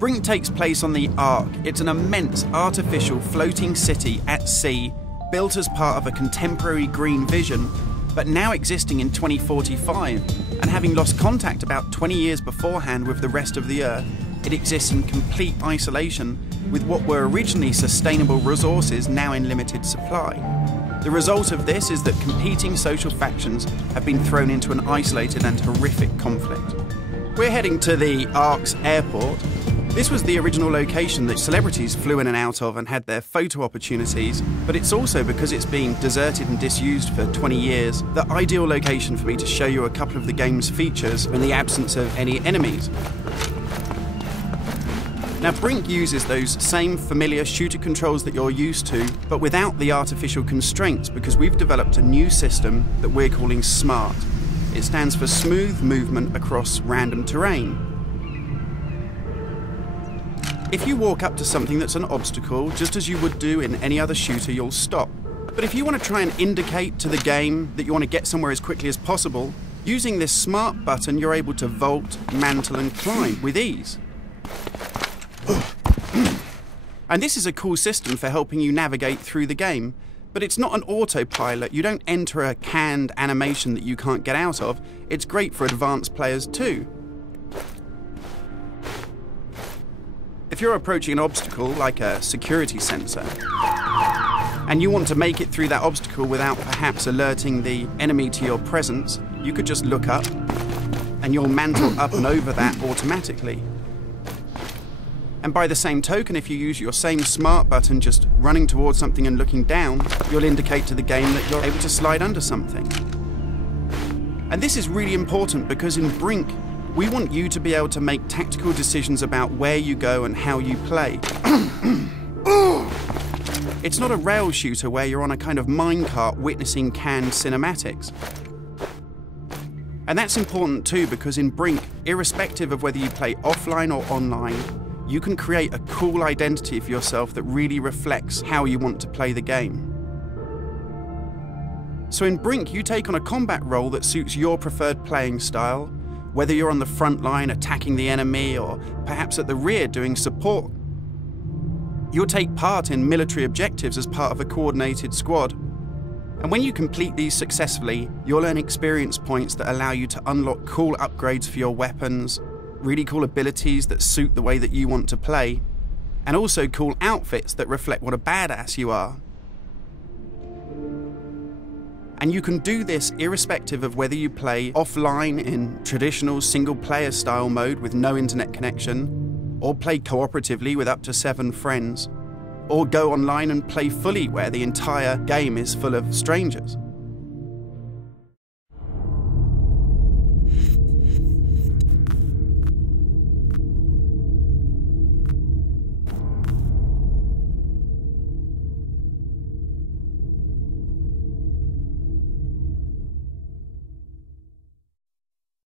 Brink takes place on the Ark. It's an immense artificial floating city at sea, built as part of a contemporary green vision, but now existing in 2045, and having lost contact about 20 years beforehand with the rest of the Earth, it exists in complete isolation, with what were originally sustainable resources now in limited supply. The result of this is that competing social factions have been thrown into an isolated and horrific conflict. We're heading to the Ark's airport. This was the original location that celebrities flew in and out of and had their photo opportunities, but it's also, because it's been deserted and disused for 20 years, the ideal location for me to show you a couple of the game's features in the absence of any enemies. Now, Brink uses those same familiar shooter controls that you're used to, but without the artificial constraints, because we've developed a new system that we're calling SMART. It stands for Smooth Movement Across Random Terrain. If you walk up to something that's an obstacle, just as you would do in any other shooter, you'll stop. But if you want to try and indicate to the game that you want to get somewhere as quickly as possible, using this SMART button, you're able to vault, mantle and climb with ease. And this is a cool system for helping you navigate through the game, but it's not an autopilot. You don't enter a canned animation that you can't get out of. It's great for advanced players too. If you're approaching an obstacle like a security sensor, and you want to make it through that obstacle without perhaps alerting the enemy to your presence, you could just look up and you'll mantle up and over that automatically. And by the same token, if you use your same SMART button just running towards something and looking down, you'll indicate to the game that you're able to slide under something. And this is really important because in Brink, we want you to be able to make tactical decisions about where you go and how you play. It's not a rail shooter where you're on a kind of minecart witnessing canned cinematics. And that's important too, because in Brink, irrespective of whether you play offline or online, you can create a cool identity for yourself that really reflects how you want to play the game. So in Brink, you take on a combat role that suits your preferred playing style, whether you're on the front line attacking the enemy or perhaps at the rear doing support. You'll take part in military objectives as part of a coordinated squad. And when you complete these successfully, you'll earn experience points that allow you to unlock cool upgrades for your weapons, really cool abilities that suit the way that you want to play, and also cool outfits that reflect what a badass you are. And you can do this irrespective of whether you play offline in traditional single-player style mode with no internet connection, or play cooperatively with up to 7 friends, or go online and play fully where the entire game is full of strangers.